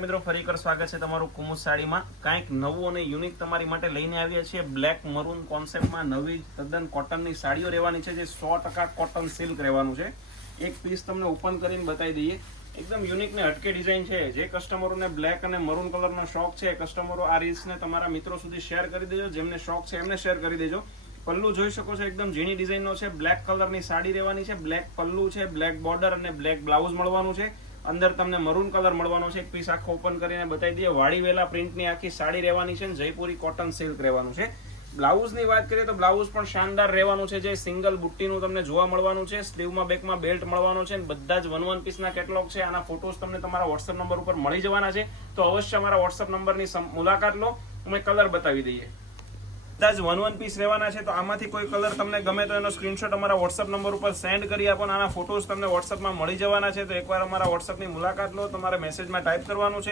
મિત્રો ફરી એકવાર સ્વાગત છે તમારું કુમુદ સાડીમાં કાંઈક નવું અને યુનિક તમારી માટે લઈને આવ્યા છીએ। બ્લેક મરૂન કોન્સેપ્ટમાં નવી તદ્દન કોટનની સાડીઓ રહેવાની છે, જે 100% કોટન સિલ્ક રહેવાનું છે। એક પીસ તમને ઓપન કરીને બતાવી દઈએ। એકદમ યુનિક ને હટકે ડિઝાઇન છે। જે કસ્ટમરોને બ્લેક અને મરૂન કલરનો શોખ છે, કસ્ટમરો આ રીલ્સને તમારા મિત્રો સુધી શેર કરી દેજો। જેમને શોખ છે એમને શેર કરી દેજો। પલ્લુ જોઈ શકો છો, એકદમ ઝીણી ડિઝાઇનનો છે। બ્લેક કલરની સાડી રહેવાની છે, બ્લેક પલ્લુ છે, બ્લેક બોર્ડર અને બ્લેક બ્લાઉઝ મળવાનું છે। અંદર તમને મરૂન કલર મળવાનો છે। એક પીસ આખો ઓપન કરીને બતાવી દઈએ। વાડીવેલા પ્રિન્ટની આખી સાડી રહેવાની છે, જયપુરી કોટન સિલ્ક રહેવાનું છે। બ્લાઉઝની વાત કરીએ તો બ્લાઉઝ પણ શાનદાર રહેવાનું છે, જે સિંગલ બુટ્ટીનું તમને જોવા મળવાનું છે। સ્લીવમાં બેકમાં બેલ્ટ મળવાનો છે, બધા જ વન પીસના કેટલોગ છે। આના ફોટોસ તમને તમારા વોટ્સએપ નંબર ઉપર મળી જવાના છે, તો અવશ્ય અમારા વોટ્સએપ નંબરની મુલાકાત લો। અમે કલર બતાવી દઈએ। બધા જ વન પીસ રહેવાના છે, તો આમાંથી કોઈ કલર તમને ગમે તો એનો સ્ક્રીનશોટ અમારા વોટ્સએપ નંબર ઉપર સેન્ડ કરી આપો। આના ફોટોસ તમને વોટ્સએપમાં મળી જવાના છે, તો એકવાર અમારા વોટ્સએપની મુલાકાત લો। તમારે મેસેજમાં ટાઈપ કરવાનું છે।